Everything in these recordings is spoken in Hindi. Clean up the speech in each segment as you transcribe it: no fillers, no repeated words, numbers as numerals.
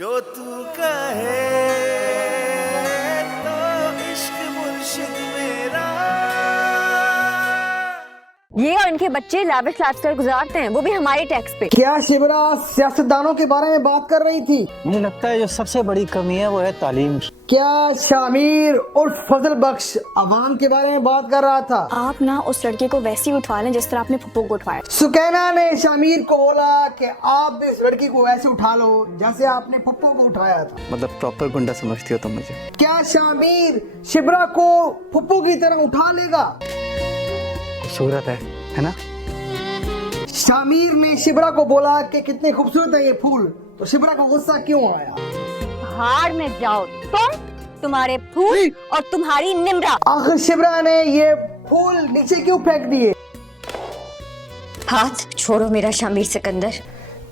जो तू कहे तो इश्क मुर्शिद मेरा। ये और इनके बच्चे लाविश लाइफस्टाइल गुजारते हैं, वो भी हमारे टैक्स पे। क्या शिवरा सियासतदानों के बारे में बात कर रही थी? मुझे लगता है जो सबसे बड़ी कमी है वो है तालीम की। क्या शामिर उर्फ फजल बख्श अवाम के बारे में बात कर रहा था? आप ना उस लड़के को वैसे ही उठवा लें जिस तरह आपने पप्पू को उठवाया। सुकैना ने शामिर को बोला कि आप भी इस लड़की को वैसे उठा लो जैसे आपने पप्पू को उठाया था। मतलब प्रॉपर गुंडा समझती हो तुम मुझे। क्या शामिर शिबरा को पप्पू की तरह उठा लेगा? खूबसूरत है ना? शामिर ने शिबरा को बोला कि कितने खूबसूरत है ये फूल, तो शिबरा का गुस्सा क्यों आया? हार में जाओ तुम्हारे फूल और तुम्हारी निम्रा। आखिर शिबरा ने ये फूल नीचे क्यों फेंक दिए? हाथ छोड़ो मेरा शामिर सिकंदर।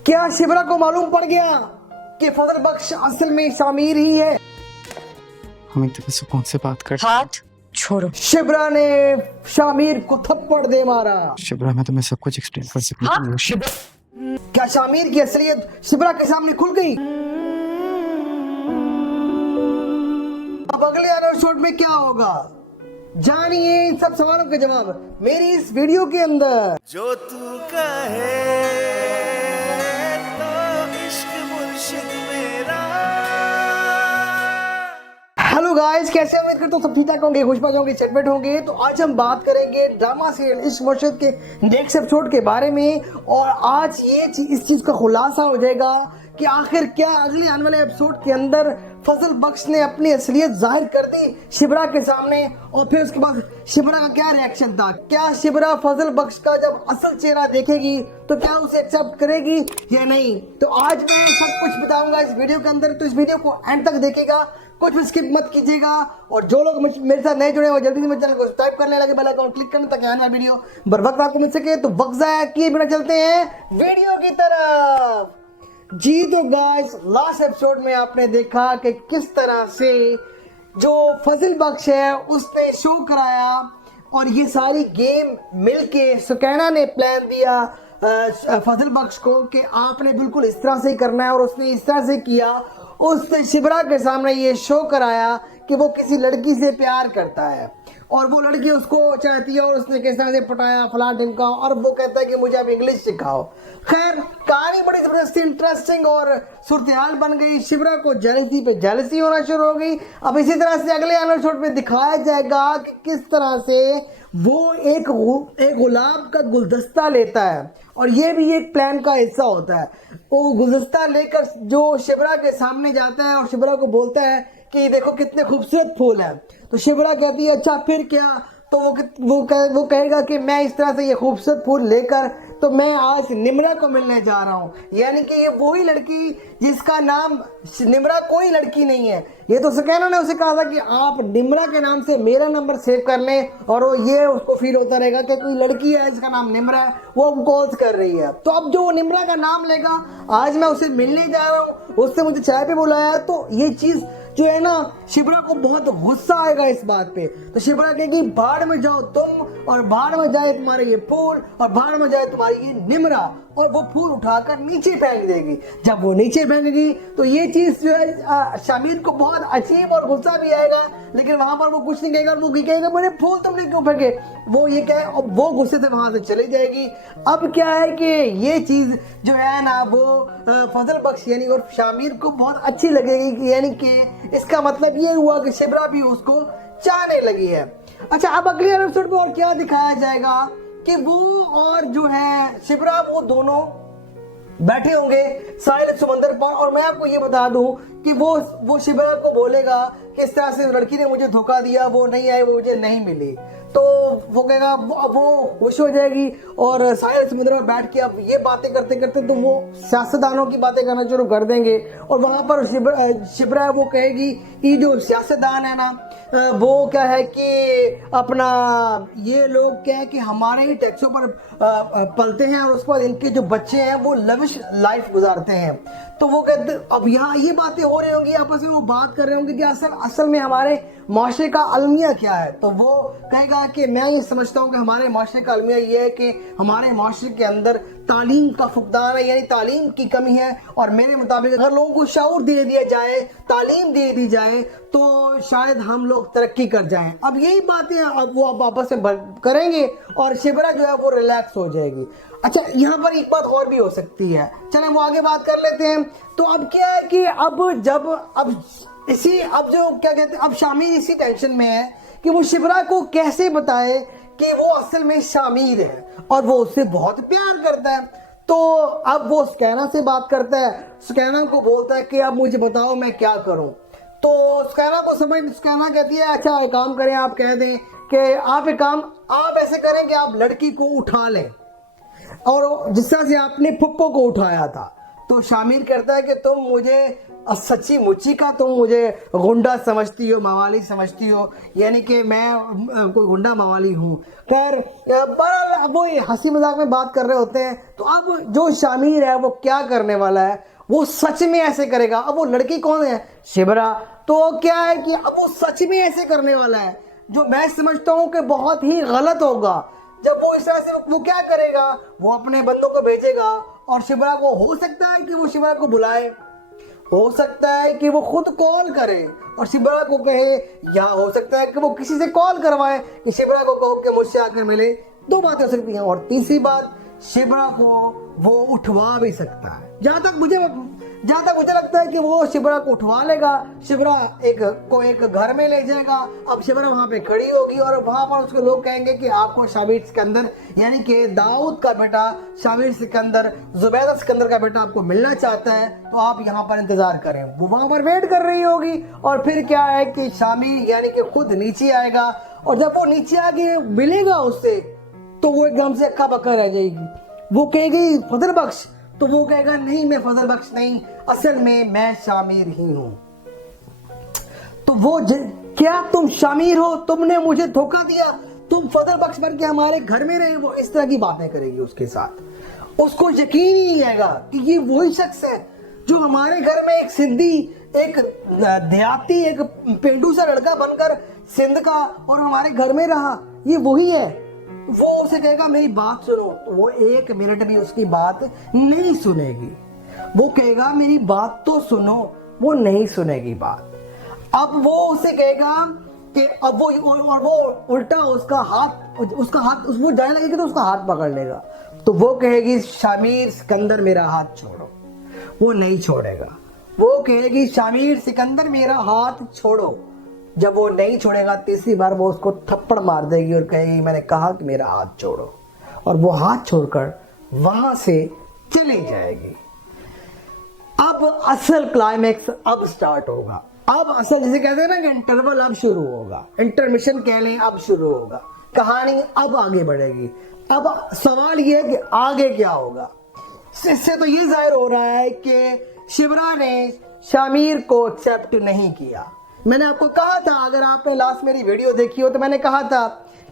क्या शिबरा को मालूम पड़ गया कि फजल बख्श असल में शामिर ही है? हम इतने सुकून से बात कर। हाथ छोड़ो। शिबरा ने शामिर को थप्पड़ दे मारा। शिबरा मैं तुम्हें सब कुछ एक्सप्लेन कर सकती हूँ। क्या शामिर की असलियत शिबरा के सामने खुल गई? अब अगले एपिसोड में क्या होगा जानिए इन सब सवालों के जवाब मेरी इस वीडियो के अंदर। जो तू कहे तो इश्क मुर्शिद मेरा। हेलो गाइस, कैसे उम्मीद करता हूँ सब ठीक ठाक होंगे, खुशबाज होंगे, चटपट होंगे। तो आज हम बात करेंगे ड्रामा सीरियल इश्क मुर्शिद के नेक्स्ट एपिसोड के बारे में। और आज इस चीज का खुलासा हो जाएगा कि आखिर क्या अगले आने वाले एपिसोड के अंदर फजल बख्श ने अपनी असलियत जाहिर कर दी शिबरा के सामने, और फिर उसके बाद शिबरा का क्या रिएक्शन था। क्या शिबरा फजल बख्श का जब असल चेहरा देखेगी तो क्या उसे एक्सेप्ट करेगी या नहीं? तो आज मैं सब कुछ बताऊंगा इस वीडियो के अंदर, तो इस वीडियो को एंड तक देखिएगा, कुछ भी स्किप मत कीजिएगा। और जो लोग मेरे साथ नए जुड़े हैं वो जल्दी से मेरे चैनल को सब्सक्राइब करने लगे, बेल आइकन क्लिक करने ताकि आने वाला वीडियो बर वक्त आपको मिल सके। तो वक्त जाया किए बिना चलते हैं वीडियो की तरफ। जी तो गाइस, लास्ट एपिसोड में आपने देखा कि किस तरह से जो फजल बख्श है उसने शो कराया, और ये सारी गेम मिलके सुकैना ने प्लान दिया फजल बख्श को कि आपने बिल्कुल इस तरह से ही करना है, और उसने इस तरह से किया। उसने शिबरा के सामने ये शो कराया कि वो किसी लड़की से प्यार करता है और वो लड़की उसको चाहती है, और उसने किस तरह से पटाया फलां ढिमका, और वो कहता है कि मुझे अब इंग्लिश सिखाओ। खैर कहानी बड़ी जबरदस्ती इंटरेस्टिंग और सूरत-ए-हाल बन गई। शिबरा को जेलसी पे जेलसी होना शुरू हो गई। अब इसी तरह से अगले एपिसोड में दिखाया जाएगा कि किस तरह से वो एक गुलाब का गुलदस्ता लेता है, और ये भी एक प्लान का हिस्सा होता है। वो गुलदस्ता लेकर जो शिबरा के सामने जाता है और शिबरा को बोलता है कि देखो कितने खूबसूरत फूल है। तो शिबरा कहती है अच्छा फिर क्या? तो वो कहेगा कि मैं इस तरह से ये खूबसूरत फूल लेकर तो मैं आज निम्रा को मिलने जा रहा हूँ। यानी कि ये वही लड़की जिसका नाम निम्रा कोई लड़की नहीं है। ये तो सुकैना ने उसे कहा था कि आप निम्रा के नाम से मेरा नंबर सेव कर लें, और ये उसको फील होता रहेगा कि कोई लड़की है जिसका नाम निम्रा है, वो कॉल कर रही है। तो अब जो निम्रा का नाम लेगा, आज मैं उसे मिलने जा रहा हूँ, उससे मुझे चाय पे बुलाया, तो ये चीज जो है ना शिबरा को बहुत गुस्सा आएगा इस बात पे। तो शिबरा कहेगी भाड़ में जाओ तुम, और भाड़ में जाए तुम्हारे ये फूल, और भाड़ में जाए तुम्हारी ये निम्रा, और वो फूल उठाकर नीचे फेंक देगी। जब वो नीचे फेंकेगी तो ये चीज जो है शामिर को बहुत अजीब और गुस्सा भी आएगा, लेकिन वहां पर वो कुछ नहीं कहेगा, वो कहेगा मेरे फूल तुमने क्यों फेंके, वो ये कहे, और वो गुस्से से वहां से चली जाएगी। अब क्या है कि ये चीज जो है ना वो फजल बख्श यानी और शामिर को बहुत अच्छी लगेगी कि यानी कि इसका मतलब ये हुआ कि शिबरा भी उसको चाहने लगी है। अच्छा, अब अगले एपिसोड में और क्या दिखाया जाएगा कि वो और जो है शिबरा वो दोनों बैठे होंगे साहिल समंदर पर, और मैं आपको ये बता दूं कि वो शिबरा को बोलेगा कि इस तरह से लड़की ने मुझे धोखा दिया, वो नहीं आई, वो मुझे नहीं मिली। तो वो कहेगा, वो खुश हो जाएगी, और साहिल समुद्र में बैठ के अब ये बातें करते करते तो वो सियासतदानों की बातें करना शुरू कर देंगे। और वहां पर शिबरा वो कहेगी कि जो सियासतदान है ना वो क्या है कि अपना ये लोग क्या है कि हमारे ही टैक्सों पर पलते हैं, और उसके बाद इनके जो बच्चे हैं वो लविश लाइफ गुजारते हैं। तो वो कहते अब यहाँ ये बातें हो रही होंगी, आपस में वो बात कर रहे होंगे कि असल में हमारे माशरे का अलमिया क्या है। तो वो कहेगा कि मैं ये समझता हूँ कि हमारे माशरे का अलमिया ये है कि हमारे माशरे के अंदर तालीम का फुकदान है, यानी तालीम की कमी है। और मेरे मुताबिक अगर लोगों को शऊर दे दिया जाए, तालीम दे दी जाए, तो शायद हम लोग तरक्की कर जाएं। अब यही बातें अब वो अब आपस में करेंगे और शिबरा जो है वो रिलैक्स हो जाएगी। अच्छा, यहाँ पर एक बात और भी हो सकती है, चलें वो आगे बात कर लेते हैं। तो अब क्या है कि अब जो क्या कहते हैं, अब शामिर इसी टेंशन में है कि वो शिबरा को कैसे बताए कि वो असल में शामिर है और वो उससे बहुत प्यार करता है। तो अब वो स्कैना से बात करता है, स्कैना को बोलता है कि अब मुझे बताओ मैं क्या करूं। तो स्कैना को स्कैना कहती है अच्छा एक काम करें, आप कह दें कि आप ऐसे करें कि आप लड़की को उठा लें और जिस तरह से आपने फुप्पो को उठाया था। तो शामिर कहता है कि तुम मुझे सच्ची मुच्ची का तुम मुझे गुंडा समझती हो, मवाली समझती हो, यानी कि मैं कोई गुंडा मवाली हूँ। खैर बहरहाल वो हंसी मजाक में बात कर रहे होते हैं। तो अब जो शामिर है वो क्या करने वाला है, वो सच में ऐसे करेगा। अब वो लड़की कौन है, शिबरा। तो क्या है कि अब वो सच में ऐसे करने वाला है, जो मैं समझता हूँ कि बहुत ही गलत होगा। जब वो इस तरह से वो क्या करेगा, वो अपने बंदों को भेजेगा और शिबरा को, हो सकता है कि वो शिबरा को बुलाए, हो सकता है कि वो खुद कॉल करे और शिबरा को कहे, या हो सकता है कि वो किसी से कॉल करवाए कि शिबरा को कहो कि मुझसे आकर मिले। दो बातें हो सकती हैं। और तीसरी बात, शिबरा को वो उठवा भी सकता है। जहां तक मुझे लगता है कि वो शिबरा को उठवा लेगा, शिबरा एक घर में ले जाएगा। अब शिबरा वहां पे खड़ी होगी और वहां पर उसके लोग कहेंगे कि आपको शामिर सिकंदर, यानी कि दाऊद का बेटा शामिर सिकंदर, जुबैदा सिकंदर का बेटा आपको मिलना चाहता है, तो आप यहाँ पर इंतजार करें। वो वहां पर वेट कर रही होगी और फिर क्या है कि शामिर यानी कि खुद नीचे आएगा और जब वो नीचे आके मिलेगा उससे, तो वो एकदम से अक्का बक्का रह जाएगी। वो कहेगी फजल बख्श, तो वो कहेगा नहीं मैं फजल बख्श नहीं, असल में मैं शामिर ही हूं। तो वो क्या तुम शामिर हो, तुमने मुझे धोखा दिया, तुम फजल बख्श बन के हमारे घर में रहे। वो इस तरह की बातें करेगी उसके साथ। उसको यकीन ही नहीं आएगा कि ये वही शख्स है जो हमारे घर में एक सिंधी, एक देहाती, एक पेंडू सा लड़का बनकर सिंध का और हमारे घर में रहा, ये वही है। वो उसे कहेगा मेरी बात सुनो, तो वो एक मिनट भी उसकी बात नहीं सुनेगी। वो कहेगा मेरी बात तो सुनो, वो नहीं सुनेगी बात। अब वो उसे कहेगा कि अब वो उल्टा उसका हाथ वो जाने लगेगी तो उसका हाथ पकड़ लेगा। तो वो कहेगी शामिर सिकंदर मेरा हाथ छोड़ो, वो नहीं छोड़ेगा। वो कहेगी शामिर सिकंदर मेरा हाथ छोड़ो। जब वो नहीं छोड़ेगा, तीसरी बार वो उसको थप्पड़ मार देगी और कहेगी मैंने कहा कि मेरा हाथ छोड़ो, और वो हाथ छोड़कर वहां से चली जाएगी। अब असल क्लाइमेक्स अब स्टार्ट होगा। अब असल जिसे कहते हैं ना कि इंटरवल अब शुरू होगा, इंटरमिशन कह लें, अब शुरू होगा। कहानी अब आगे बढ़ेगी। अब सवाल ये है कि आगे क्या होगा। इससे तो ये जाहिर हो रहा है कि शिबरा ने शामिर को एक्सेप्ट नहीं किया। मैंने आपको कहा था, अगर आपने लास्ट मेरी वीडियो देखी हो तो मैंने कहा था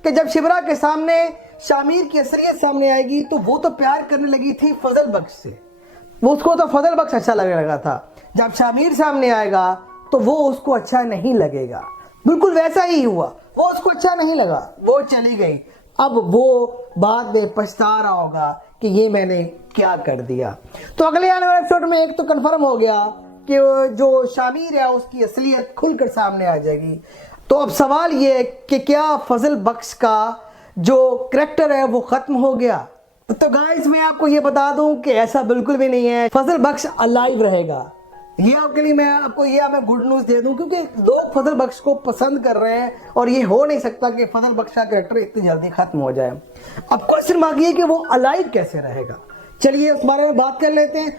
कि जब शिबरा के सामने शामिर की असलियत सामने आएगी तो वो तो प्यार करने लगी थी फजल बख्श से, वो उसको तो फजल बख्श अच्छा लगने लगा था। जब शामिर सामने आएगा तो वो उसको अच्छा नहीं लगेगा। बिल्कुल वैसा ही हुआ, वो उसको अच्छा नहीं लगा, वो चली गई। अब वो बाद में पछता रहा होगा कि ये मैंने क्या कर दिया। तो अगले आने वाले एपिसोड में एक तो कंफर्म हो गया कि जो शामिर है उसकी असलियत खुलकर सामने आ जाएगी। तो अब सवाल ये है कि क्या फजल बख्श का जो करैक्टर है वो खत्म हो गया। तो गाइस मैं आपको ये बता दूं कि ऐसा बिल्कुल भी नहीं है, फजल बख्श अलाइव रहेगा। ये आपके लिए मैं गुड न्यूज दे दूं, क्योंकि लोग फजल बख्श को पसंद कर रहे हैं और ये हो नहीं सकता कि फजल बख्श का कैरेक्टर इतनी जल्दी खत्म हो जाए। अब क्वेश्चन बाकी है कि वो अलाइव कैसे रहेगा। चलिए उस बारे में बात कर लेते हैं।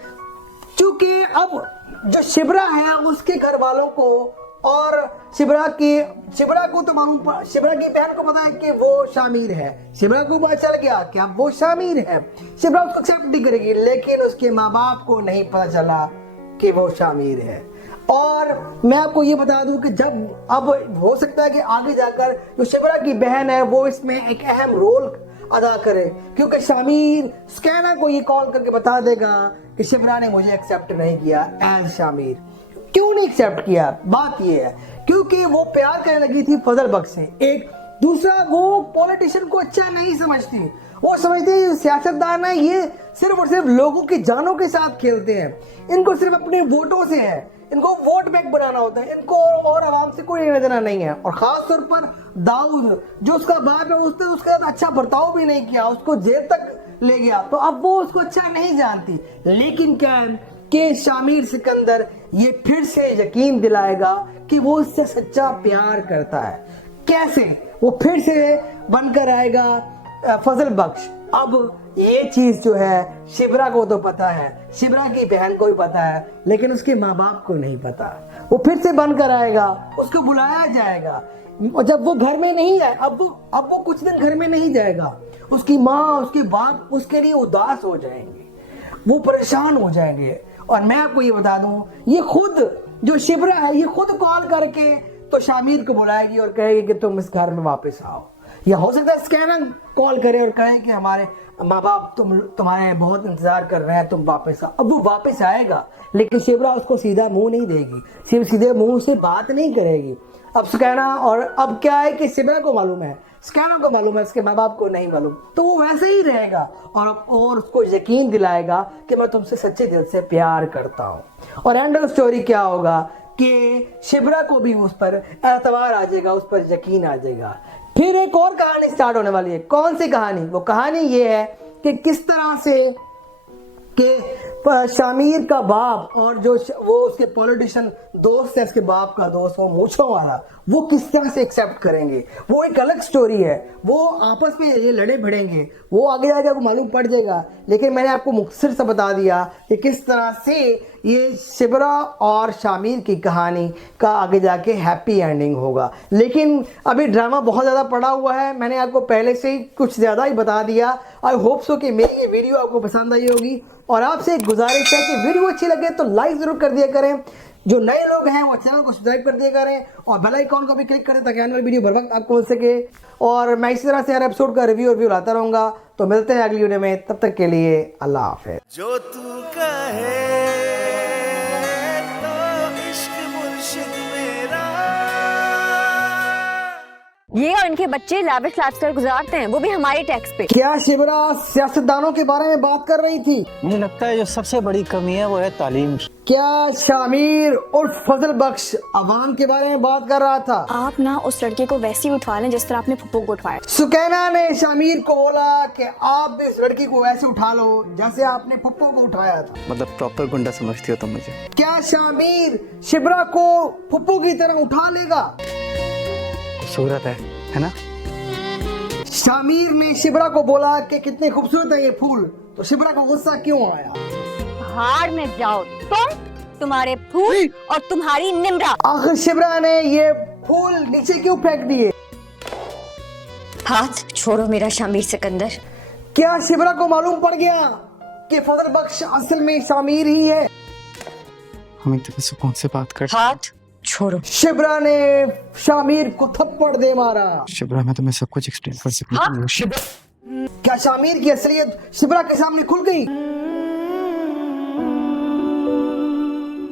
क्योंकि अब जो शिबरा है उसके घर वालों को और शिबरा को तो मालूम, शिबरा की बहन को पता है कि वो शामिर है। शिबरा को पता चल गया कि अब वो शामिर है। शिबरा उसको एक्सेप्ट नहीं करेगी, लेकिन उसके माँ बाप को नहीं पता चला कि वो शामिर है। और मैं आपको ये बता दूं कि जब अब हो सकता है कि आगे जाकर जो शिबरा की बहन है वो इसमें एक अहम रोल अदा करे, क्योंकि शामिर स्कैना को ये कॉल करके बता देगा कि शिबरा ने मुझे एक्सेप्ट नहीं किया एज शामिर। क्यों नहीं एक्सेप्ट किया? बात ये है क्योंकि वो प्यार करने लगी थी फजल बख्श से। एक दूसरा, वो पॉलिटिशियन को अच्छा नहीं समझती वो समझते हैं सियासतदान है ये सिर्फ और सिर्फ लोगों की जानों के साथ खेलते हैं, इनको सिर्फ अपने वोटों से है, इनको वोट बैंक बनाना होता है, इनको और आवाम से कोई लेना देना नहीं है। और खास तौर पर दाऊद जो उसका बाप है उसने उसके साथ अच्छा बर्ताव भी नहीं किया, उसको जेल तक ले गया, तो अब वो उसको अच्छा नहीं जानती। लेकिन क्या है कि शामिर सिकंदर ये फिर से यकीन दिलाएगा कि वो उससे सच्चा प्यार करता है। कैसे? वो फिर से बनकर आएगा फजल बख्श। अब ये चीज जो है शिबरा को तो पता है, शिबरा की बहन को भी पता है, लेकिन उसके माँ बाप को नहीं पता। वो फिर से बनकर आएगा, उसको बुलाया जाएगा, और जब वो घर में नहीं है, अब वो कुछ दिन घर में नहीं जाएगा, उसकी माँ उसके बाप उसके लिए उदास हो जाएंगे, वो परेशान हो जाएंगे। और मैं आपको ये बता दूं, ये खुद जो शिबरा है ये खुद कॉल करके तो शामिर को बुलाएगी और कहेगी कि तुम इस घर में वापस आओ। या हो सकता है स्कैनर कॉल करे और कहे कि हमारे माँ बाप तुम्हारे बहुत इंतजार कर रहे हैं, तुम वापस आओ। अब वो वापस आएगा, लेकिन शिबरा उसको सीधा मुंह नहीं देगी, सिर्फ सीधे मुंह से बात नहीं करेगी। अब स्कैनर, और अब क्या है कि शिबरा को मालूम है, स्कैनर को मालूम है, उसके माँ बाप को नहीं मालूम, तो वो वैसे ही रहेगा और उसको यकीन दिलाएगा कि मैं तुमसे सच्चे दिल से प्यार करता हूँ। और एंड ऑफ स्टोरी क्या होगा कि शिबरा को भी उस पर एतबार आ जाएगा, उस पर यकीन आ जाएगा। फिर एक और कहानी स्टार्ट होने वाली है। कौन सी कहानी? वो कहानी ये है कि किस तरह से कि शामिर का बाप और जो वो उसके पॉलिटिशियन दोस्त है, उसके बाप का दोस्त, वो मूंछों वाला, वो किस तरह से एक्सेप्ट करेंगे, वो एक अलग स्टोरी है। वो आपस में ये लड़े भिड़ेंगे, वो आगे जाके आपको मालूम पड़ जाएगा। लेकिन मैंने आपको मुख्तसर से बता दिया कि किस तरह से ये शिबरा और शामिर की कहानी का आगे जाके हैप्पी एंडिंग होगा। लेकिन अभी ड्रामा बहुत ज़्यादा पड़ा हुआ है, मैंने आपको पहले से ही कुछ ज़्यादा ही बता दिया। आई होप सो कि मेरी ये वीडियो आपको पसंद आई होगी। और आपसे एक गुजारिश है कि वीडियो अच्छी लगे तो लाइक ज़रूर कर दिया करें, जो नए लोग हैं वो चैनल को सब्सक्राइब कर दिया करें और बेल आइकॉन को भी क्लिक करें ताकि आने वाली वीडियो बर वक्त आपको मिल सके। और मैं इसी तरह से हर एपिसोड का रिव्यू लाता रहूँगा। तो मिलते हैं अगली वीडियो में, तब तक के लिए अल्लाह हाफ़िज़। जो तू कहे तो इश्क मुर्शिद मेरा। ये और इनके बच्चे लाविश लाइफस्टाइल गुजारते हैं, वो भी हमारे टैक्स पे। क्या शिबरा सियासतदानों के बारे में बात कर रही थी? मुझे लगता है जो सबसे बड़ी कमी है वो है तालीम की। क्या शामिर और फजल बख्श अवाम के बारे में बात कर रहा था? आप ना उस लड़के को वैसे ही उठवा लें जिस तरह आपने फुप्पो को उठवाया। सुकैना ने शामिर को बोला कि आप भी इस लड़की को ऐसे उठा लो जैसे आपने पप्पू को उठाया था। मतलब प्रॉपर गुंडा समझती हो तुम मुझे? क्या शामिर शिबरा को पप्पू की तरह उठा लेगा? खूबसूरत है ना? शामिर ने शिबरा को बोला कि कितने खूबसूरत है ये फूल, तो शिबरा का गुस्सा क्यों आया? हार में जाओ तुम्हारे फूल और तुम्हारी निम्रा। आखिर शिबरा ने ये फूल नीचे क्यों फेंक दिए? हाथ छोड़ो मेरा शामिर सिकंदर। क्या शिबरा को मालूम पड़ गया कि फजल बख्श असल में शामिर ही है? हम इतने सुकून से बात कर। हाथ छोड़ो। शिबरा ने शामिर को थप्पड़ दे मारा। शिबरा, मैं तुम्हें सब कुछ एक्सप्लेन कर सकती हूँ। क्या शामिर की असलियत शिबरा के सामने खुल गई?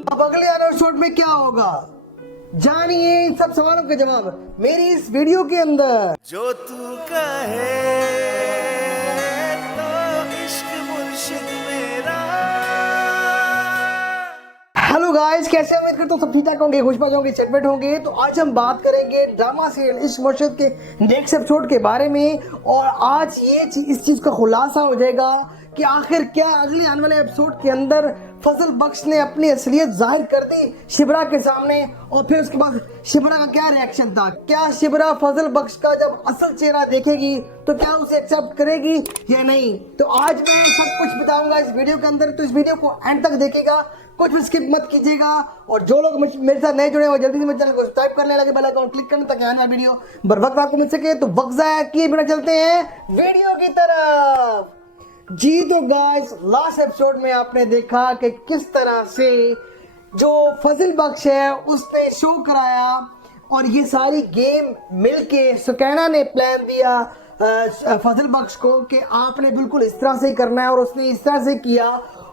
अब अगले एपिसोड में क्या होगा जानिए इन सब सवालों के जवाब मेरी इस वीडियो के अंदर। जो तू कहे तो इश्क मुर्शिद मेरा। हेलो गाइस, कैसे उम्मीद करता हूँ सब ठीक ठाक होंगे, खुशबाज होंगे, चटपट होंगे। तो आज हम बात करेंगे ड्रामा सीरियल इश्क मुर्शिद के नेक्स्ट एपिसोड के बारे में। और आज इस चीज का खुलासा हो जाएगा कि आखिर क्या अगले आने वाले एपिसोड के अंदर फजल बख्श ने अपनी असलियत जाहिर कर दी शिबरा के सामने, और फिर उसके बाद शिबरा का क्या रिएक्शन था। क्या शिबरा फजल बख्श का जब असल चेहरा देखेगी तो क्या उसे एक्सेप्ट करेगी या नहीं? तो आज मैं सब कुछ बताऊंगा इस वीडियो के अंदर, तो इस वीडियो को एंड तक देखिएगा, कुछ भी स्किप मत कीजिएगा। और जो लोग मेरे साथ नए जुड़े हैं वो जल्दी से मेरे चैनल को सब्सक्राइब करने लगे, बेल आइकन क्लिक करने ताकि आने वाली वीडियो बर वक्त आपको मिल सके। तो वक्त ज़ाया किए बिना चलते हैं वीडियो की तरफ। जी तो गाइस, लास्ट एपिसोड में आपने देखा कि किस तरह से जो फजल बख्श है उसने शो कराया और ये सारी गेम मिलके सुकैना ने प्लान दिया फजल बख्श को कि आपने बिल्कुल इस तरह से ही करना है, और उसने इस तरह से किया।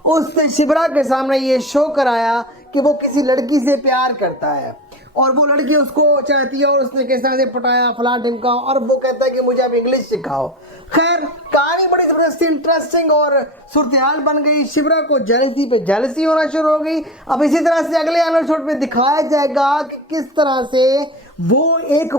उसने शिबरा के सामने ये शो कराया कि वो किसी लड़की से प्यार करता है। और वो लड़की उसको चाहती है और उसने किस तरह से पटाया फलां ढिमका, और वो कहता है कि मुझे अब इंग्लिश सिखाओ। खैर कहानी बड़ी जबरदस्ती इंटरेस्टिंग और सूरत-ए-हाल बन गई। शिबरा को जेलसी पे जेलसी होना शुरू हो गई। अब इसी तरह से अगले एपिसोड में दिखाया जाएगा कि किस तरह से वो एक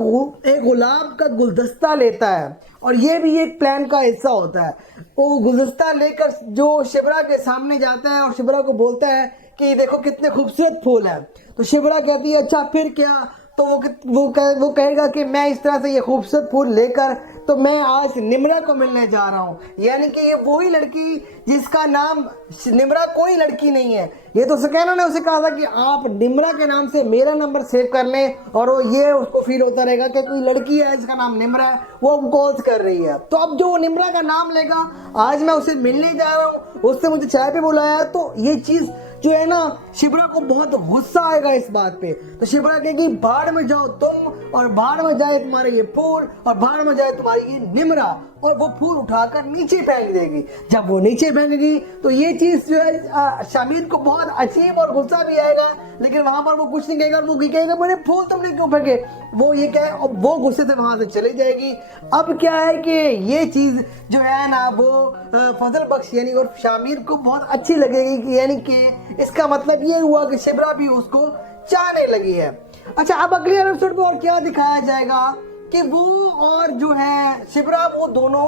गुलाब का गुलदस्ता लेता है, और ये भी एक प्लान का हिस्सा होता है। वो गुलदस्ता लेकर जो शिबरा के सामने जाता है और शिबरा को बोलता है कि देखो कितने खूबसूरत फूल है। तो शिबरा कहती है अच्छा फिर क्या? तो वो कहेगा कि मैं इस तरह से ये खूबसूरत फूल लेकर तो मैं आज निम्रा को मिलने जा रहा हूँ। यानी कि ये वही लड़की जिसका नाम निम्रा कोई लड़की नहीं है। ये तो सुकैना ने उसे कहा था कि आप निम्रा के नाम से मेरा नंबर सेव कर लें, और वो ये उसको फील होता रहेगा कि कोई लड़की है जिसका नाम निम्रा है, वो कॉल कर रही है। तो अब जो निम्रा का नाम लेगा, आज मैं उसे मिलने जा रहा हूँ, उससे मुझे चाय पे बुलाया, तो ये चीज जो है ना शिबरा को बहुत गुस्सा आएगा इस बात पे। तो शिबरा कहेगी भाड़ में जाओ तुम, और भाड़ में जाए तुम्हारे ये फूल, और भाड़ में जाए तुम्हारी ये निम्रा, और वो फूल उठाकर नीचे फेंक देगी। जब वो नीचे फेंकेगी तो ये चीज जो है शामिर को बहुत अजीब और गुस्सा भी आएगा, लेकिन वहां पर वो कुछ नहीं कहेगा। वो कहेगा मेरे फूल तुमने क्यों फेंके, वो ये कहे, वो गुस्से से वहां से चली जाएगी। अब क्या है कि ये चीज जो है ना वो फजल बख्श यानी और शामिर को बहुत अच्छी लगेगी कि यानी कि इसका मतलब ये हुआ कि शिबरा भी उसको चाहने लगी है। अच्छा अब अगले एपिसोड में और क्या दिखाया जाएगा कि वो और जो है शिबरा वो दोनों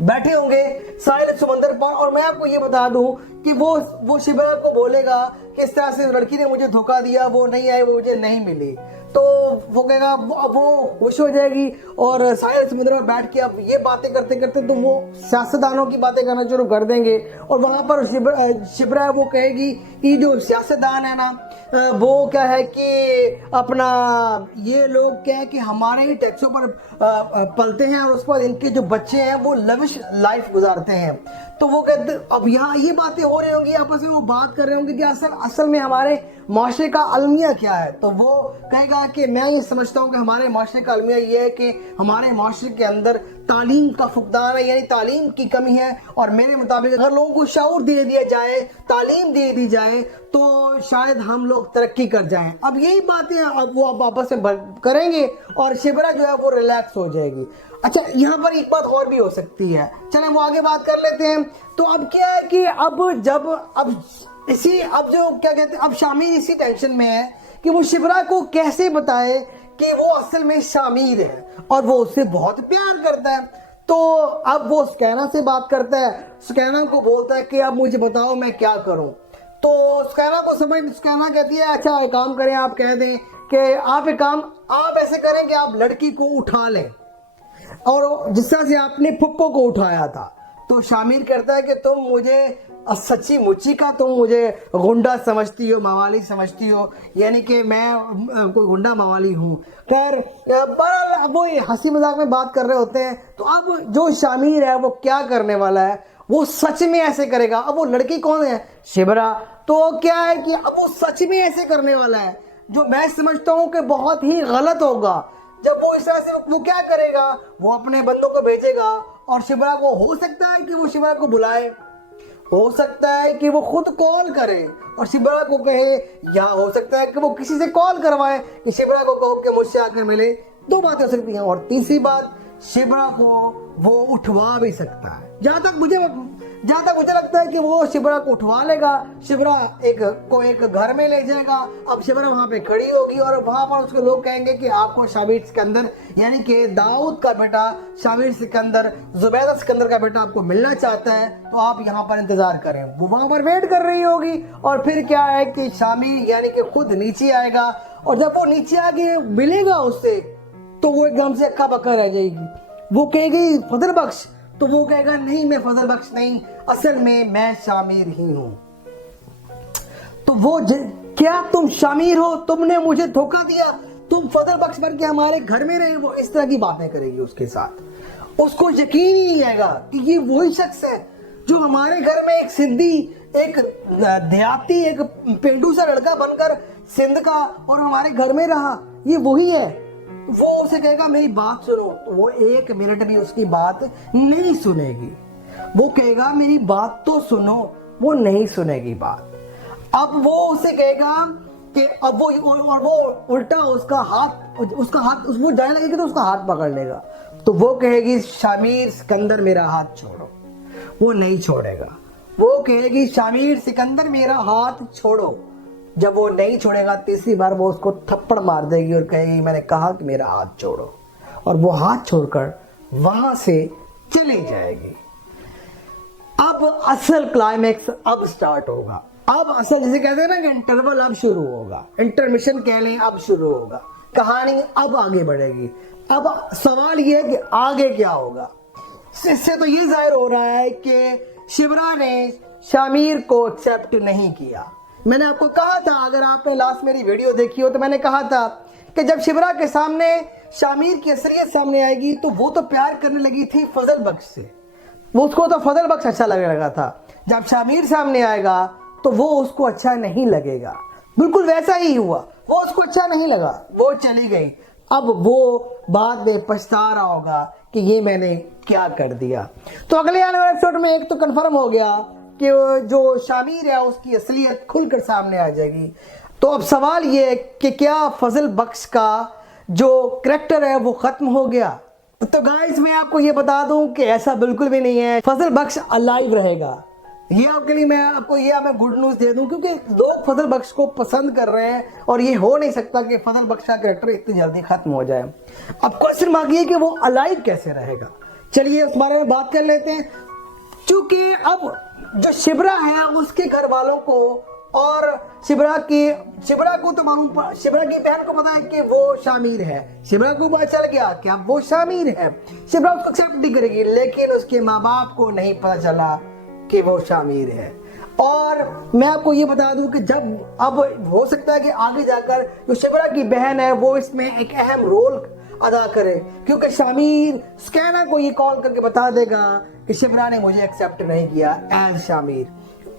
बैठे होंगे साहिल समंदर पर, और मैं आपको ये बता दूं कि वो शिबरा को बोलेगा कि इस तरह से लड़की ने मुझे धोखा दिया, वो नहीं आई, वो मुझे नहीं मिली। तो वो कहेगा, वो खुश हो जाएगी और साहिल समंदर पर बैठ के अब ये बातें करते करते तो वो सियासतदानों की बातें करना शुरू कर देंगे। और वहां पर शिबरा वो कहेगी कि जो सियासतदान है ना वो क्या है कि अपना ये लोग क्या है कि हमारे ही टैक्सों पर पलते हैं, और उसके बाद इनके जो बच्चे हैं वो लविश लाइफ गुजारते हैं। तो वो कहते अब यहाँ ये बातें हो रही होंगी, आपस में वो बात कर रहे होंगे कि असल में हमारे माशरे का अलमिया क्या है। तो वो कहेगा कि मैं ये समझता हूँ कि हमारे माशरे का अलमिया ये है कि हमारे माशरे के अंदर तालीम का फुकदान है, यानी तालीम की कमी है, और मेरे मुताबिक अगर लोगों को शऊर दे दिया जाए, तालीम दे दी जाए, तो शायद हम लोग तरक्की कर जाएं। अब यही बातें अब वो आपस में करेंगे और शिबरा जो है वो रिलैक्स हो जाएगी। अच्छा यहाँ पर एक बात और भी हो सकती है, चलें वो आगे बात कर लेते हैं। तो अब क्या है कि अब जो क्या कहते हैं, अब शामिर इसी टेंशन में है कि वो शिबरा को कैसे बताए कि वो असल में शामिर है और वो उससे बहुत प्यार करता है। तो अब वो सुकैना से बात करता है, सुकैना को बोलता है कि अब मुझे बताओ मैं क्या करूं। तो सुकैना कहती है अच्छा एक काम करें, आप कह दें कि आप ऐसे करें कि आप लड़की को उठा लें, और जिस तरह से आपने फुप्पो को उठाया था। तो शामिर कहता है कि तुम मुझे सच्ची मुच्ची का तुम मुझे गुंडा समझती हो, मवाली समझती हो, यानी कि मैं कोई गुंडा मवाली हूँ। खैर बहरहाल वो हंसी मजाक में बात कर रहे होते हैं। तो अब जो शामिर है वो क्या करने वाला है, वो सच में ऐसे करेगा। अब वो लड़की कौन है, शिबरा। तो क्या है कि अब वो सच में ऐसे करने वाला है, जो मैं समझता हूँ कि बहुत ही गलत होगा। जब वो इस तरह से वो क्या करेगा, वो अपने बंदों को भेजेगा और शिबरा को, हो सकता है कि वो शिबरा को बुलाए, हो सकता है कि वो खुद कॉल करे और शिबरा को कहे, या हो सकता है कि वो किसी से कॉल करवाए कि शिबरा को कहो कि मुझसे आकर मिले। दो बातें हो सकती हैं। और तीसरी बात, शिबरा को वो उठवा भी सकता है। जहां तक मुझे लगता है कि वो शिबरा को उठवा लेगा, शिबरा एक घर में ले जाएगा। अब शिबरा वहां पे खड़ी होगी और वहां पर उसके लोग कहेंगे कि आपको शामिर सिकंदर यानी कि दाऊद का बेटा शामिर सिकंदर, जुबैदा सिकंदर का बेटा आपको मिलना चाहता है, तो आप यहाँ पर इंतजार करें। वो वहां पर वेट कर रही होगी और फिर क्या है कि शामिर यानी कि खुद नीचे आएगा, और जब वो नीचे आके मिलेगा उससे तो वो एकदम से अक्का बक्का रह जाएगी। वो कहेगी फजल बख्श, तो वो कहेगा नहीं मैं फजल बख्श नहीं, असल में मैं शामिर ही हूं। तो वो क्या तुम शामिर हो, तुमने मुझे धोखा दिया, तुम फजल बख्श बन के हमारे घर में रहे। वो इस तरह की बातें करेगी उसके साथ। उसको यकीन ही नहीं आएगा कि ये वही शख्स है जो हमारे घर में एक सिंधी, एक देहाती, एक पेंडू सा लड़का बनकर सिंध का और हमारे घर में रहा, ये वही है। वो उसे कहेगा मेरी बात सुनो, तो वो एक मिनट भी उसकी बात नहीं सुनेगी। वो कहेगा मेरी बात तो सुनो, वो नहीं सुनेगी बात। अब वो उसे कहेगा कि अब वो और वो उल्टा उसका हाथ वो जाने लगेगी तो उसका हाथ पकड़ लेगा। तो वो कहेगी शामिर सिकंदर मेरा हाथ छोड़ो, वो नहीं छोड़ेगा। वो कहेगी शामिर सिकंदर मेरा हाथ छोड़ो, जब वो नहीं छोड़ेगा तीसरी बार वो उसको थप्पड़ मार देगी और कहेगी मैंने कहा कि मेरा हाथ छोड़ो, और वो हाथ छोड़कर वहां से चली जाएगी। अब असल क्लाइमेक्स अब स्टार्ट होगा। अब असल जैसे कहते हैं ना कि इंटरवल अब शुरू होगा, इंटरमिशन कह लें, अब शुरू होगा, कहानी अब आगे बढ़ेगी। अब सवाल ये है कि आगे क्या होगा। इससे तो ये जाहिर हो रहा है कि शिवरा ने शामिर को एक्सेप्ट नहीं किया। मैंने आपको कहा था, अगर आपने लास्ट मेरी वीडियो देखी हो तो मैंने कहा था कि जब शिवरा के सामने शामिर की असलियत सामने आएगी तो वो तो प्यार करने लगी थी फजल बख्श से, वो उसको तो फजल बख्श अच्छा लगने लगा था। जब शामिर सामने आएगा तो वो उसको अच्छा नहीं लगेगा। बिल्कुल वैसा ही हुआ, वो उसको अच्छा नहीं लगा, वो चली गई। अब वो बाद में पछता रहा होगा कि ये मैंने क्या कर दिया। तो अगले आने वाले एपिसोड में एक तो कंफर्म हो गया कि जो शामिर है उसकी असलियत खुलकर सामने आ जाएगी। तो अब सवाल ये है कि क्या फजल बख्श का जो करैक्टर है वो खत्म हो गया। तो गाइस मैं आपको ये बता दूं कि ऐसा बिल्कुल भी नहीं है, फजल बख्श अलाइव रहेगा। ये आपके लिए मैं आपको ये गुड न्यूज दे दूं, क्योंकि लोग फजल बख्श को पसंद कर रहे हैं और ये हो नहीं सकता कि फजल बख्श का कैरेक्टर इतनी जल्दी खत्म हो जाए। अब क्वेश्चन बाकी है कि वो अलाइव कैसे रहेगा। चलिए उस बारे में बात कर लेते हैं। क्योंकि अब जो शिबरा है उसके घर वालों को और शिबरा को तो मालूम, शिबरा की बहन को पता है कि वो शामिर है, शिबरा को पता चल गया कि अब वो शामिर है। शिबरा उसको एक्सेप्ट नहीं करेगी, लेकिन उसके माँ बाप को नहीं पता चला कि वो शामिर है। और मैं आपको ये बता दूं कि जब अब हो सकता है कि आगे जाकर जो शिबरा की बहन है वो इसमें एक अहम रोल अदा करे, क्योंकि शामिर स्कैना को ये कॉल करके बता देगा कि शिबरा ने मुझे एक्सेप्ट नहीं किया एज शामिर।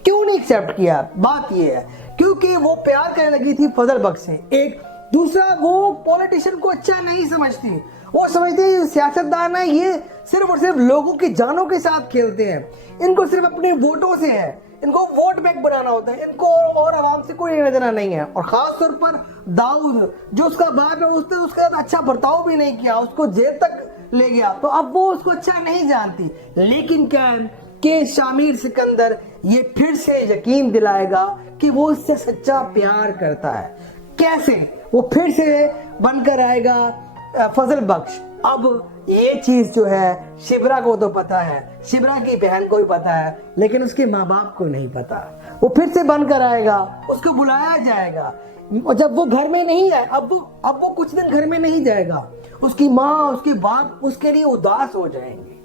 क्यों नहीं एक्सेप्ट किया? बात ये है क्योंकि वो प्यार करने लगी थी फजल बख्श से। एक दूसरा, वो पॉलिटिशियन को अच्छा नहीं समझती, वो समझते हैं सियासतदान है, ये सिर्फ और सिर्फ लोगों की जानों के साथ खेलते हैं, इनको सिर्फ अपने वोटों से है, इनको वोट बैंक बनाना होता है, इनको और आवाम से कोई लेना देना नहीं है। और खास तौर पर दाऊद जो उसका बाप है, उसने उसके साथ अच्छा बर्ताव भी नहीं किया, उसको जेल तक ले गया, तो अब वो उसको अच्छा नहीं जानती। लेकिन क्या है कि शामिर सिकंदर ये फिर से यकीन दिलाएगा कि वो उससे सच्चा प्यार करता है। कैसे? वो फिर से बनकर आएगा फजल बख्श। अब ये चीज जो है शिबरा को तो पता है, शिबरा की बहन को भी पता है, लेकिन उसके माँ बाप को नहीं पता। वो फिर से बनकर आएगा, उसको बुलाया जाएगा, और जब वो घर में नहीं है, अब वो कुछ दिन घर में नहीं जाएगा, उसकी माँ उसके बाप उसके लिए उदास हो जाएंगे,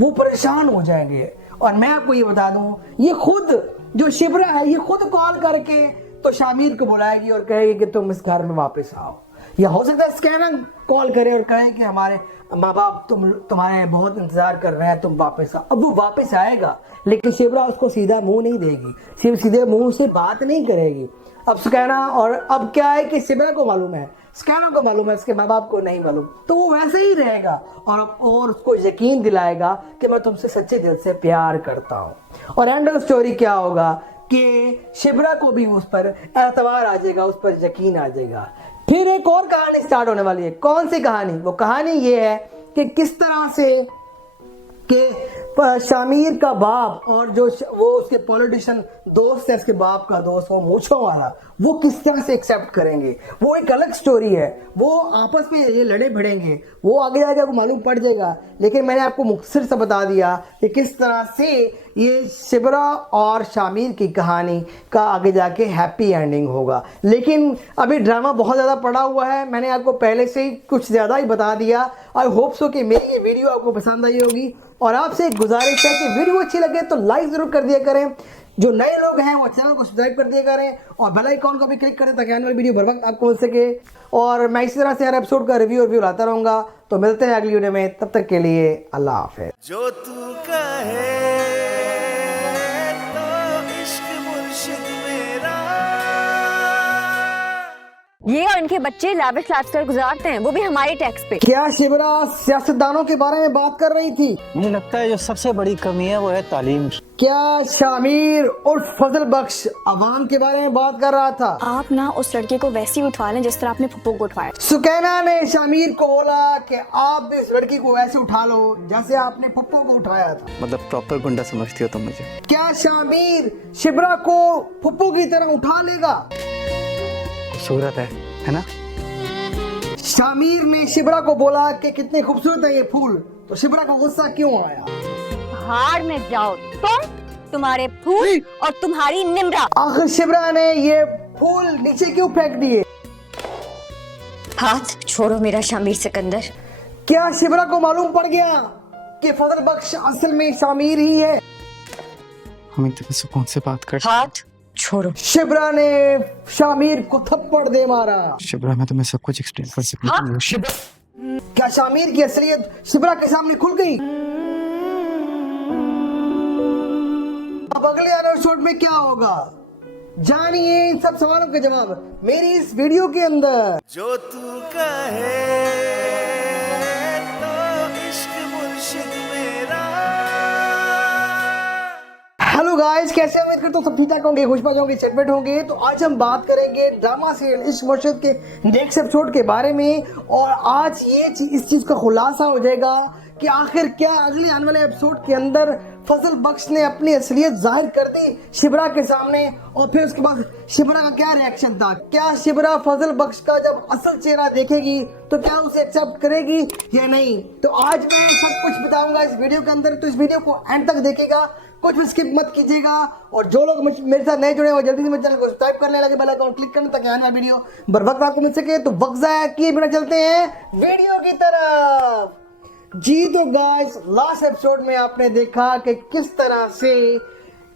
वो परेशान हो जाएंगे। और मैं आपको ये बता दूं, ये खुद जो शिबरा है ये खुद कॉल करके तो शामिर को बुलाएगी और कहेगी कि तुम इस घर में वापस आओ। या हो सकता है स्कैनर कॉल करे और कहे कि हमारे माँ बाप तुम्हारे बहुत इंतजार कर रहे हैं, तुम वापस आओ। अब वो वापस आएगा, लेकिन शिबरा उसको सीधा मुंह नहीं देगी, सिर्फ सीधे मुंह से बात नहीं करेगी। अब स्कैना, और अब क्या है कि शिबरा को मालूम है, स्कैना को मालूम है, उसके माँ बाप को नहीं मालूम, तो वो वैसे ही रहेगा और उसको यकीन दिलाएगा कि मैं तुमसे सच्चे दिल से प्यार करता हूँ। और एंड ऑफ स्टोरी क्या होगा कि शिबरा को भी उस पर एतबार आ जाएगा, उस पर यकीन आ जाएगा। फिर एक और कहानी स्टार्ट होने वाली है। कौन सी कहानी? वो कहानी ये है कि किस तरह से कि शामिर का बाप और जो वो उसके पॉलिटिशियन दोस्त है, उसके बाप का दोस्त, वो मूंछों वाला, वो किस तरह से एक्सेप्ट करेंगे, वो एक अलग स्टोरी है। वो आपस में ये लड़े भिड़ेंगे, वो आगे जाके आपको मालूम पड़ जाएगा। लेकिन मैंने आपको मुख्तसर से बता दिया कि किस तरह से ये शिबरा और शामिर की कहानी का आगे जाके हैप्पी एंडिंग होगा। लेकिन अभी ड्रामा बहुत ज़्यादा पड़ा हुआ है, मैंने आपको पहले से ही कुछ ज़्यादा ही बता दिया। आई होप सो कि मेरी ये वीडियो आपको पसंद आई होगी। और आपसे एक गुजारिश है कि वीडियो अच्छी लगे तो लाइक ज़रूर कर दिया करें, जो नए लोग हैं वो चैनल को सब्सक्राइब कर दिया करें और बेल आइकॉन को भी क्लिक करें ताकि आने वाली वीडियो बर वक्त आपको मिल सके। और मैं इसी तरह से हर एपिसोड का रिव्यू लाता रहूँगा। तो मिलते हैं अगली वीडियो में, तब तक के लिए अल्लाह हाफ़िज़। जो तू कहे ये और इनके बच्चे लाविश लाइफस्टाइल गुजारते हैं, वो भी हमारे टैक्स पे। क्या शिबरा सियासतदानों के बारे में बात कर रही थी? मुझे लगता है जो सबसे बड़ी कमी है वो है तालीम की। क्या शामिर उर्फ फजल बख्श अवाम के बारे में बात कर रहा था? आप ना उस लड़के को वैसे ही उठवा लें जिस तरह आपने फुप्पो को उठवाया। सुकैना ने शामिर को बोला कि आप भी इस लड़की को ऐसे उठा लो जैसे आपने पप्पो को उठाया था। मतलब प्रॉपर गुंडा समझती हो तुम मुझे? क्या शामिर शिबरा को पप्पो की तरह उठा लेगा? खूबसूरत है ना? शामिर ने शिबरा को बोला कि कितने खूबसूरत है ये फूल, तो शिबरा का गुस्सा क्यों आया? हार में जाओ तुम्हारे फूल और तुम्हारी निम्रा। आखिर शिबरा ने ये फूल नीचे क्यों फेंक दिए? हाथ छोड़ो मेरा शामिर सिकंदर। क्या शिबरा को मालूम पड़ गया कि फजल बख्श असल में शामिर ही है? हम इतने सुकून से बात कर। हाथ छोड़ो। शिबरा ने शामिर को थप्पड़ दे मारा। शिबरा, मैं तुम्हें सब कुछ एक्सप्लेन कर सकती हूँ। क्या शामिर की असलियत शिबरा के सामने खुल गई? अब अगले एपिसोड में क्या होगा, जानिए इन सब सवालों के जवाब मेरी इस वीडियो के अंदर। जो तू कहे तो इश्क मुर्शिद मेरा। हेलो गाइस, कैसे उम्मीद करता हूँ सब ठीक ठाक होंगे, खुशबाज होंगे, चटपट होंगे। तो आज हम बात करेंगे ड्रामा सीरियल इश्क मुर्शिद के नेक्स्ट एपिसोड के बारे में, और आज इस चीज का खुलासा हो जाएगा कि आखिर क्या अगले आने वाले एपिसोड के अंदर फजल बख्श ने अपनी असलियत जाहिर कर दी शिबरा के सामने, और फिर उसके बाद शिबरा का क्या रिएक्शन था। क्या शिबरा फजल बख्श का जब असल चेहरा देखेगी तो क्या उसे एक्सेप्ट करेगी या नहीं? तो आज मैं सब कुछ बताऊंगा इस वीडियो के अंदर, तो इस वीडियो को एंड तक देखिएगा, कुछ भी स्किप मत कीजिएगा। और जो लोग मेरे साथ नए जुड़े हैं वो जल्दी से मेरे चैनल को सब्सक्राइब करने लगे, बेल आइकन क्लिक करने ताकि आने वाला वीडियो बर वक्त आपको मिल सके। तो वक्त जाया किए बिना चलते हैं वीडियो की तरफ। जी तो गाइस, लास्ट एपिसोड में आपने देखा कि किस तरह से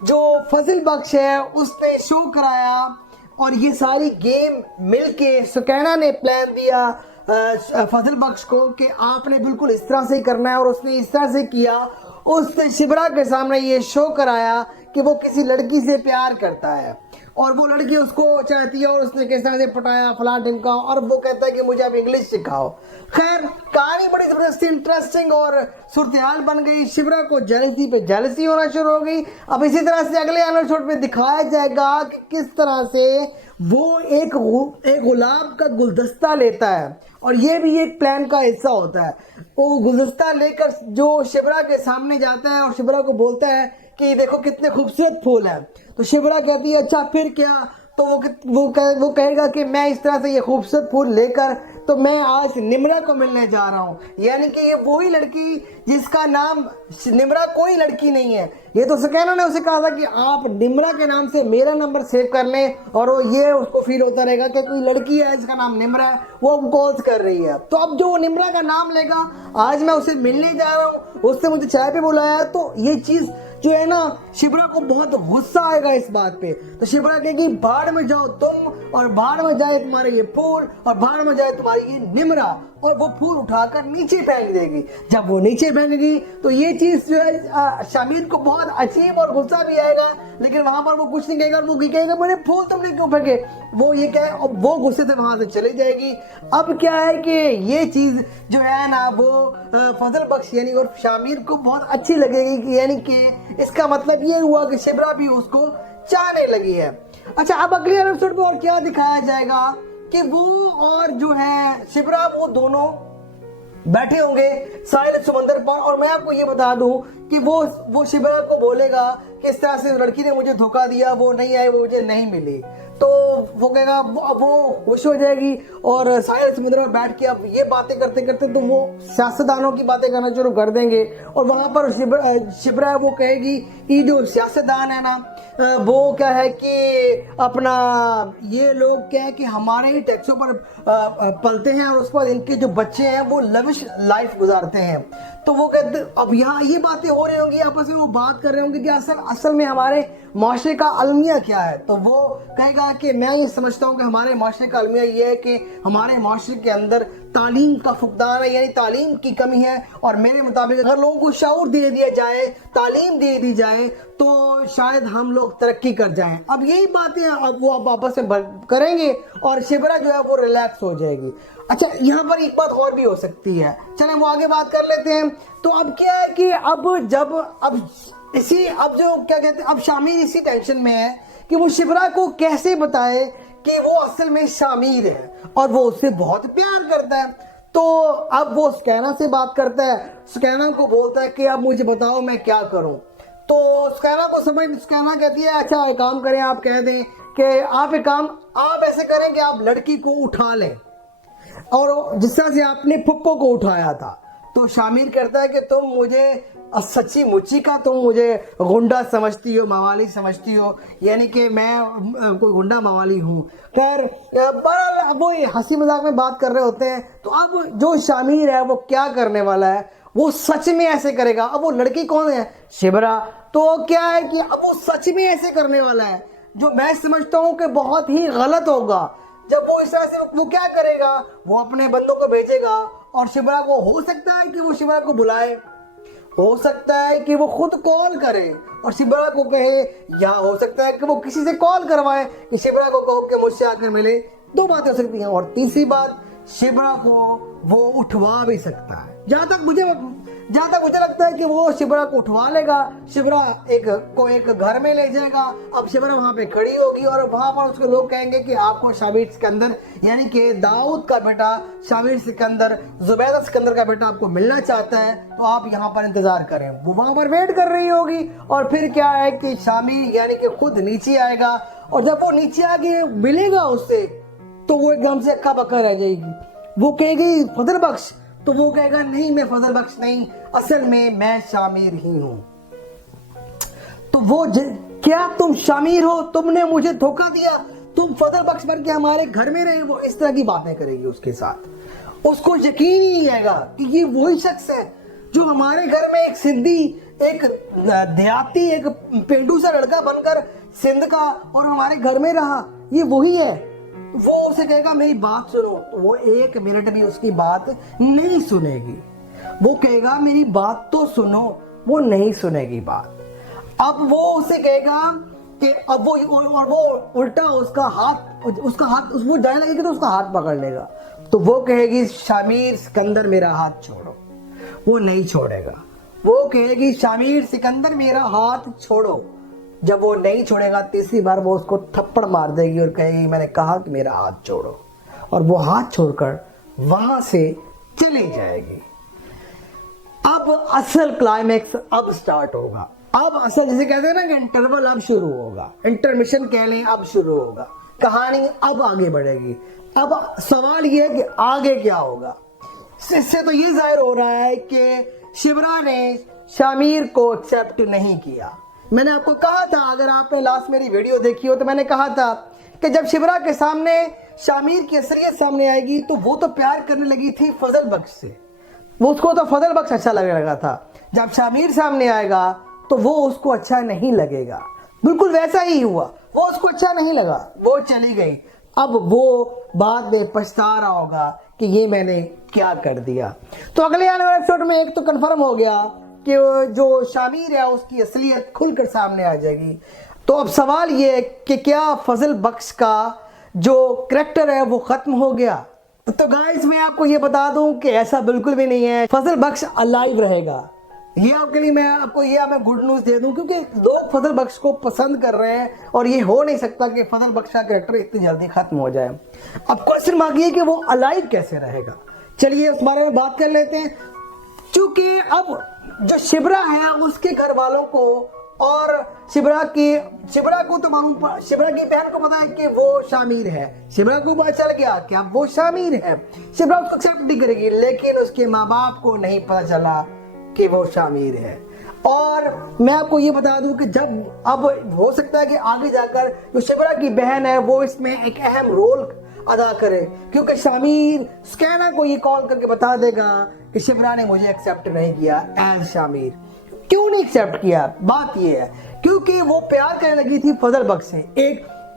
जो फजल बख्श है उसने शो कराया, और ये सारी गेम मिलके सुकैना ने प्लान दिया फजल बख्श को कि आपने बिल्कुल इस तरह से ही करना है, और उसने इस तरह से किया। उसने शिबरा के सामने ये शो कराया कि वो किसी लड़की से प्यार करता है और वो लड़की उसको चाहती है, और उसने किस तरह से पटाया फलां ढिमका, और वो कहता है कि मुझे अब इंग्लिश सिखाओ। खैर कहानी बड़ी जबरदस्ती इंटरेस्टिंग और सूरत-ए-हाल बन गई। शिबरा को जेलसी पे जेलसी होना शुरू हो गई। अब इसी तरह से अगले एपिसोड में दिखाया जाएगा कि किस तरह से वो एक गुलाब का गुलदस्ता लेता है, और ये भी एक प्लान का हिस्सा होता है। वो गुलदस्ता लेकर जो शिबरा के सामने जाता है और शिबरा को बोलता है कि देखो कितने खूबसूरत फूल है। तो शिबरा कहती है अच्छा फिर क्या? तो वो कहेगा कि मैं इस तरह से ये खूबसूरत फूल लेकर तो मैं आज निम्रा को मिलने जा रहा हूँ, यानी कि ये वही लड़की जिसका नाम निम्रा कोई लड़की नहीं है। ये तो सुकैना ने उसे कहा था कि आप निम्रा के नाम से मेरा नंबर सेव कर लें, और वो ये उसको फील होता रहेगा कि कोई लड़की है जिसका नाम निम्रा है, वो अब कॉल्स कर रही है। तो अब जो निम्रा का नाम लेगा, आज मैं उसे मिलने जा रहा हूँ, उससे मुझे चाय पे बुलाया, तो ये चीज जो है ना शिबरा को बहुत गुस्सा आएगा इस बात पे। तो शिबरा कहेगी भाड़ में जाओ तुम, और भाड़ में जाए तुम्हारे ये फूल, और भाड़ में जाए तुम्हारी ये निम्रा, और वो फूल उठाकर नीचे फेंक देगी। जब वो नीचे फेंकेगी तो ये चीज जो है शामिर को बहुत अजीब और गुस्सा भी आएगा, लेकिन वहां पर वो कुछ नहीं कहेगा, वो कहेगा मेरे फूल तुमने क्यों फेंके, वो ये कहे, और वो गुस्से से वहां से चली जाएगी। अब क्या है कि ये चीज जो है ना वो फजल बख्श यानी और शामिर को बहुत अच्छी लगेगी कि यानी कि इसका मतलब ये हुआ कि शिबरा भी उसको चाहने लगी है। अच्छा, अब अगले एपिसोड में और क्या दिखाया जाएगा कि वो और जो है शिबरा वो दोनों बैठे होंगे साहिल समंदर पर, और मैं आपको ये बता दूं कि वो शिबरा को बोलेगा कि इस तरह से लड़की ने मुझे धोखा दिया, वो नहीं आई, वो मुझे नहीं मिली। तो वो कहेगा, अब वो खुश हो जाएगी, और साहिल समुद्र में बैठ के अब ये बातें करते करते तो वो सियासतदानों की बातें करना शुरू कर देंगे, और वहां पर शिबरा वो कहेगी कि जो सियासतदान है ना वो क्या है कि अपना ये लोग क्या है कि हमारे ही टैक्सों पर पलते हैं, और उसके बाद इनके जो बच्चे हैं वो लविश लाइफ गुजारते हैं। तो वो कहते अब यहाँ ये बातें हो रही होंगी, आपस में वो बात कर रहे होंगे कि असल में हमारे माशरे का अलमिया क्या है। तो वो कहेगा कि मैं ये समझता हूँ कि हमारे माशरे का अलमिया ये है कि हमारे माशरे के अंदर तालीम का फुकदान है, यानी तालीम की कमी है। और मेरे मुताबिक अगर लोगों को शऊर दे दिया जाए, तालीम दे दी जाए, तो शायद हम लोग तरक्की कर जाएं। अब यही बातें अब वो आप आपस में करेंगे और शिबरा जो है वो रिलैक्स हो जाएगी। अच्छा, यहाँ पर एक बात और भी हो सकती है, चलें वो आगे बात कर लेते हैं। तो अब क्या है कि अब जो क्या कहते हैं, अब शामिर इसी टेंशन में है कि वो शिबरा को कैसे बताए कि वो असल में शामिर है और वो उससे बहुत प्यार करता है। तो अब वो स्कैना से बात करता है, स्कैना को बोलता है कि अब मुझे बताओ मैं क्या करूं। तो स्कैना को स्कैना कहती है अच्छा एक काम करें, आप कह दें कि आप ऐसे करें कि आप लड़की को उठा लें और जिस तरह से आपने फुप्पो को उठाया था। तो शामिर कहता है कि तुम मुझे सच्ची मुच्ची का तुम मुझे गुंडा समझती हो, मवाली समझती हो, यानी कि मैं कोई गुंडा मवाली हूँ। खैर बहरहाल वो हंसी मजाक में बात कर रहे होते हैं। तो अब जो शामिर है वो क्या करने वाला है, वो सच में ऐसे करेगा। अब वो लड़की कौन है, शिबरा। तो क्या है कि अब वो सच में ऐसे करने वाला है, जो मैं समझता हूँ कि बहुत ही गलत होगा। जब वो इस तरह से वो क्या करेगा, वो अपने बंदों को भेजेगा और शिबरा को, हो सकता है कि वो शिबरा को बुलाए, हो सकता है कि वो खुद कॉल करे और शिबरा को कहे, या हो सकता है कि वो किसी से कॉल करवाए कि शिबरा को कहो कि मुझसे आकर मिले। दो बातें हो सकती हैं। और तीसरी बात, शिबरा को वो उठवा भी सकता है। जहां तक मुझे लगता है कि वो शिबरा को उठवा लेगा, शिबरा एक घर में ले जाएगा। अब शिबरा वहां पे खड़ी होगी और वहां पर उसके लोग कहेंगे कि आपको शामिर सिकंदर, यानी कि दाऊद का बेटा शामिर सिकंदर, जुबैदा सिकंदर का बेटा आपको मिलना चाहता है, तो आप यहाँ पर इंतजार करें। वो वहां पर वेट कर रही होगी और फिर क्या है कि शामिर यानी कि खुद नीचे आएगा और जब वो नीचे आके मिलेगा उससे, तो वो एकदम से अक्का बक्का रह जाएगी। वो कहेगी फजल बख्श, तो वो कहेगा नहीं मैं फजल बख्श नहीं, असल में मैं शामिर ही हूं। तो वो क्या तुम शामिर हो, तुमने मुझे धोखा दिया, तुम फजल बख्श बन के हमारे घर में रहे। वो इस तरह की बातें करेगी उसके साथ। उसको यकीन ही नहीं आएगा कि ये वही शख्स है जो हमारे घर में एक सिंधी, एक देहाती, एक पेंडू सा लड़का बनकर सिंध का और हमारे घर में रहा, ये वही है। वो उसे कहेगा मेरी बात सुनो, तो वो एक मिनट भी उसकी बात नहीं सुनेगी। वो कहेगा मेरी बात तो सुनो, वो नहीं सुनेगी बात। अब वो उसे कहेगा कि अब वो उल्टा उसका हाथ वो जाने लगेगी तो उसका हाथ पकड़ लेगा। तो वो कहेगी शामिर सिकंदर मेरा हाथ छोड़ो, वो नहीं छोड़ेगा। वो कहेगी शामिर सिकंदर मेरा हाथ छोड़ो। जब वो नहीं छोड़ेगा, तीसरी बार वो उसको थप्पड़ मार देगी और कहेगी मैंने कहा कि मेरा हाथ छोड़ो, और वो हाथ छोड़कर वहां से चली जाएगी। अब असल क्लाइमेक्स अब स्टार्ट होगा। अब असल जिसे कहते हैं ना कि इंटरवल अब शुरू होगा, इंटरमिशन कह लें, अब शुरू होगा। कहानी अब आगे बढ़ेगी। अब सवाल ये है कि आगे क्या होगा। इससे तो ये जाहिर हो रहा है कि शिबरा ने शामिर को एक्सेप्ट नहीं किया। मैंने आपको कहा था, अगर आपने लास्ट मेरी वीडियो देखी हो तो मैंने कहा था कि जब शिबरा के सामने शामिर की असलियत सामने आएगी तो वो तो प्यार करने लगी थी फजल बख्श से, वो उसको तो फजल बख्श अच्छा लगने लगा था। जब शामिर सामने आएगा तो वो उसको अच्छा नहीं लगेगा। बिल्कुल वैसा ही हुआ, वो उसको अच्छा नहीं लगा, वो चली गई। अब वो बाद में पछता रहा होगा कि ये मैंने क्या कर दिया। तो अगले आने वाले एपिसोड में एक तो कंफर्म हो गया कि जो शामिर है उसकी असलियत खुलकर सामने आ जाएगी। तो अब सवाल ये है कि क्या फजल बख्श का जो करैक्टर है वो खत्म हो गया। तो गाइस मैं आपको ये बता दूं कि ऐसा बिल्कुल भी नहीं है, फजल बख्श अलाइव रहेगा। ये आपके लिए मैं गुड न्यूज दे दूं, क्योंकि लोग फजल बख्श को पसंद कर रहे हैं और ये हो नहीं सकता कि फजल बख्श का कैरेक्टर इतनी जल्दी खत्म हो जाए। अब क्वेश्चन बाकी है कि वो अलाइव कैसे रहेगा। चलिए उस बारे में बात कर लेते हैं। क्योंकि अब जो शिबरा है उसके घर वालों को और शिबरा को तो मालूम, शिबरा की बहन को पता है कि वो शामिर है। शिबरा को पता चल गया कि अब वो शामिर है। शिबरा उसको एक्सेप्ट नहीं करेगी, लेकिन उसके माँ बाप को नहीं पता चला कि वो शामिर है। और मैं आपको ये बता दूं कि जब अब हो सकता है कि आगे जाकर जो शिबरा की बहन है वो इसमें एक अहम रोल अदा करे, क्योंकि शामिर स्कैना को ये कॉल करके बता देगा कि शिबरा ने मुझे एक्सेप्ट नहीं किया एज शामिर। क्यों नहीं एक्सेप्ट किया? बात ये है क्योंकि वो प्यार करने लगी थी फजल बख्श से।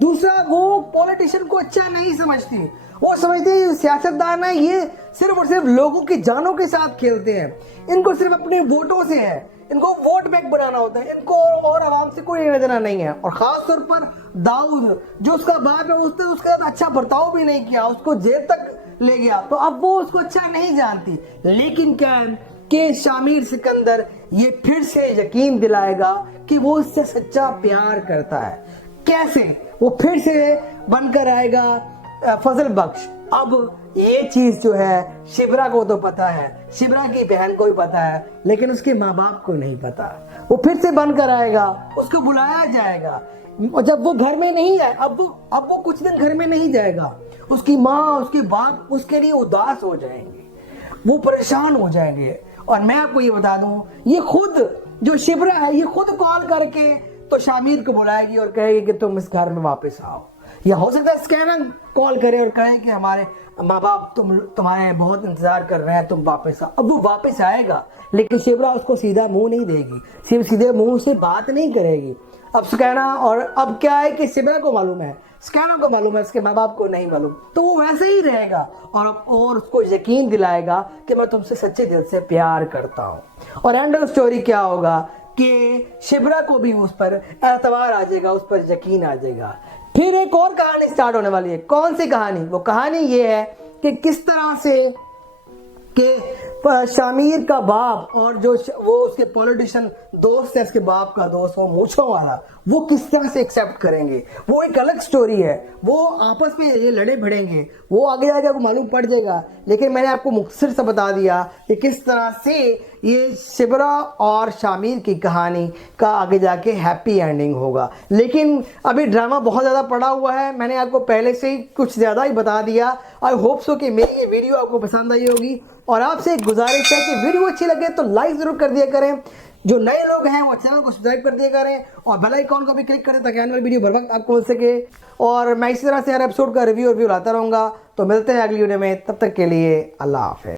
दूसरा, वो पॉलिटिशियन को अच्छा नहीं समझती, वो समझते हैं सियासतदान है, ये सिर्फ और सिर्फ लोगों की जानों के साथ खेलते हैं, इनको सिर्फ अपने वोटों से है, इनको वोट बैंक बनाना होता है, इनको और आवाम से कोई लेना देना नहीं है। और खास तौर पर दाऊद, जो उसका बाप है, उसने उसके साथ अच्छा बर्ताव भी नहीं किया, उसको जेल तक ले गया, तो अब वो उसको अच्छा नहीं जानती। लेकिन क्या है कि शामिर सिकंदर ये फिर से यकीन दिलाएगा कि वो उससे सच्चा प्यार करता है। कैसे? वो फिर से बनकर आएगा फजल बख्श। अब ये चीज जो है शिबरा को तो पता है, शिबरा की बहन को भी पता है, लेकिन उसके माँ बाप को नहीं पता। वो फिर से बनकर आएगा, उसको बुलाया जाएगा, और जब वो घर में नहीं है, अब वो कुछ दिन घर में नहीं जाएगा, उसकी माँ, उसके बाप उसके लिए उदास हो जाएंगे, वो परेशान हो जाएंगे। और मैं आपको ये बता दूं, ये खुद जो शिबरा है, ये खुद कॉल करके तो शामिर को बुलाएगी और कहेगी कि तुम इस घर में वापस आओ। या हो सकता है स्कैनर कॉल करे और कहे कि हमारे माँ बाप तुम्हारे बहुत इंतजार कर रहे हैं, तुम वापस आओ। अब वो वापस आएगा, लेकिन शिबरा उसको सीधा मुंह नहीं देगी, सिर्फ सीधे मुंह से बात नहीं करेगी। अब स्कैनर, और अब क्या है कि शिबरा को मालूम है, स्कैनर को मालूम है, उसके माँ बाप को नहीं मालूम, तो वो वैसे ही रहेगा और उसको यकीन दिलाएगा कि मैं तुमसे सच्चे दिल से प्यार करता हूँ। और एंड ऑफ स्टोरी क्या होगा कि शिबरा को भी उस पर एतबार आ जाएगा, उस पर यकीन आ जाएगा। फिर एक और कहानी स्टार्ट होने वाली है। कौन सी कहानी? वो कहानी ये है कि किस तरह से कि शामिर का बाप और जो वो उसके पॉलिटिशियन दोस्त है, उसके बाप का दोस्त, वो मूंछों वाला, वो किस तरह से एक्सेप्ट करेंगे, वो एक अलग स्टोरी है। वो आपस में ये लड़े भिड़ेंगे, वो आगे जाके आपको मालूम पड़ जाएगा। लेकिन मैंने आपको मुख्तसर से बता दिया कि किस तरह से ये शिबरा और शामिर की कहानी का आगे जाके हैप्पी एंडिंग होगा। लेकिन अभी ड्रामा बहुत ज़्यादा पड़ा हुआ है, मैंने आपको पहले से ही कुछ ज़्यादा ही बता दिया। आई होप सो कि मेरी ये वीडियो आपको पसंद आई होगी। और आपसे एक गुजारिश है कि वीडियो अच्छी लगे तो लाइक ज़रूर कर दिया करें, जो नए लोग हैं वो चैनल को सब्सक्राइब कर दिया करें और बेल आइकॉन को भी क्लिक करें ताकि आने वाली वीडियो बर वक्त आपको मिल सके। और मैं इसी तरह से हर एपिसोड का रिव्यू लाता रहूँगा। तो मिलते हैं अगली वीडियो में, तब तक के लिए अल्लाह हाफ़िज़।